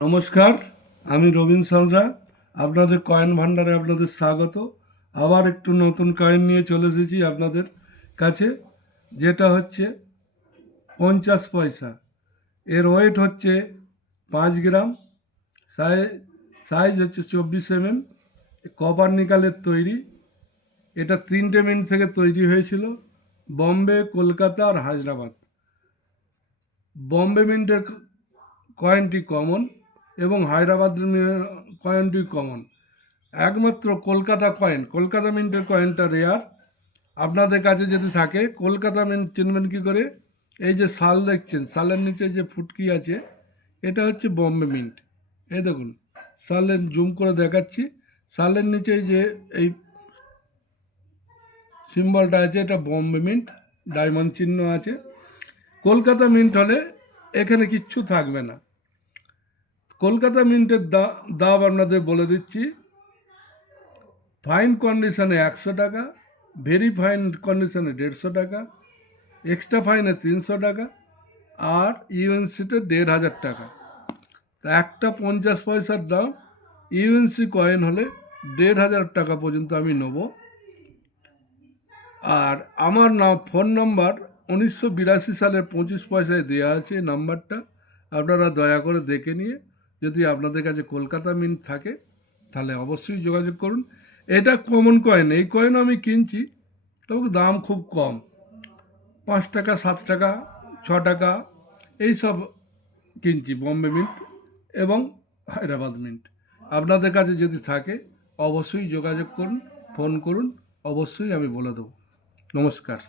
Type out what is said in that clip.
নমস্কার, আমি রবীন সাঁতরা। আপনাদের কয়েন ভান্ডারে আপনাদের স্বাগত। আবার একটু নতুন কয়েন নিয়ে চলে এসেছি আপনাদের কাছে, যেটা হচ্ছে 50 পয়সা। এর ওয়েট হচ্ছে 5 গ্রাম, সাইজ হচ্ছে 24 mm, কপার নিকালের তৈরি। এটা 3টে মিন্ট থেকে তৈরি হয়েছিল, বম্বে, কলকাতা আর হায়দ্রাবাদ। বম্বে মিন্টের কয়েনটি কমন এবং হায়দ্রাবাদ কয়েনটি কমন। একমাত্র কলকাতা মিন্টের কয়েনটা রেয়ার। আপনাদের কাছে যদি থাকে কলকাতা মিন্ট চিনবেন কী করে? এই যে সাল দেখছেন, সালের নিচে যে ফুটকি আছে, এটা হচ্ছে বম্বে মিন্ট। এই দেখুন, সালের জুম করে দেখাচ্ছি, সালের নিচে যে এই সিম্বলটা আছে, এটা বম্বে মিন্ট, ডায়মন্ড চিহ্ন আছে। কলকাতা মিন্ট হলে এখানে কিচ্ছু থাকবে না। কলকাতা মিন্টের দাম আপনাদের বলে দিচ্ছি। ফাইন কন্ডিশনে 100 টাকা, ভেরি ফাইন কন্ডিশনে 150 টাকা, এক্সট্রা ফাইনে 300 টাকা, আর ইউএনসিতে 1500 টাকা। তা একটা 50 পয়সার দাম ইউএনসি কয়েন হলে 1500 টাকা পর্যন্ত আমি নেব। আর আমার ফোন নাম্বার 1982 সালের 25 পয়সায় দেওয়া আছে। নাম্বারটা আপনারা দয়া করে দেখে নিয়ে, যদি আপনাদের কাছে কলকাতা মিন্ট থাকে তাহলে অবশ্যই যোগাযোগ করুন। এটা কমন কয়েন, এই কয়েন আমি কিনছি, তবে দাম খুব কম, 5 টাকা, 7 টাকা, 6 টাকা, এইসব কিনছি বম্বে মিন্ট এবং হায়দ্রাবাদ মিন্ট। আপনাদের কাছে যদি থাকে অবশ্যই যোগাযোগ করুন, ফোন করুন, অবশ্যই আমি বলে দেবো। নমস্কার।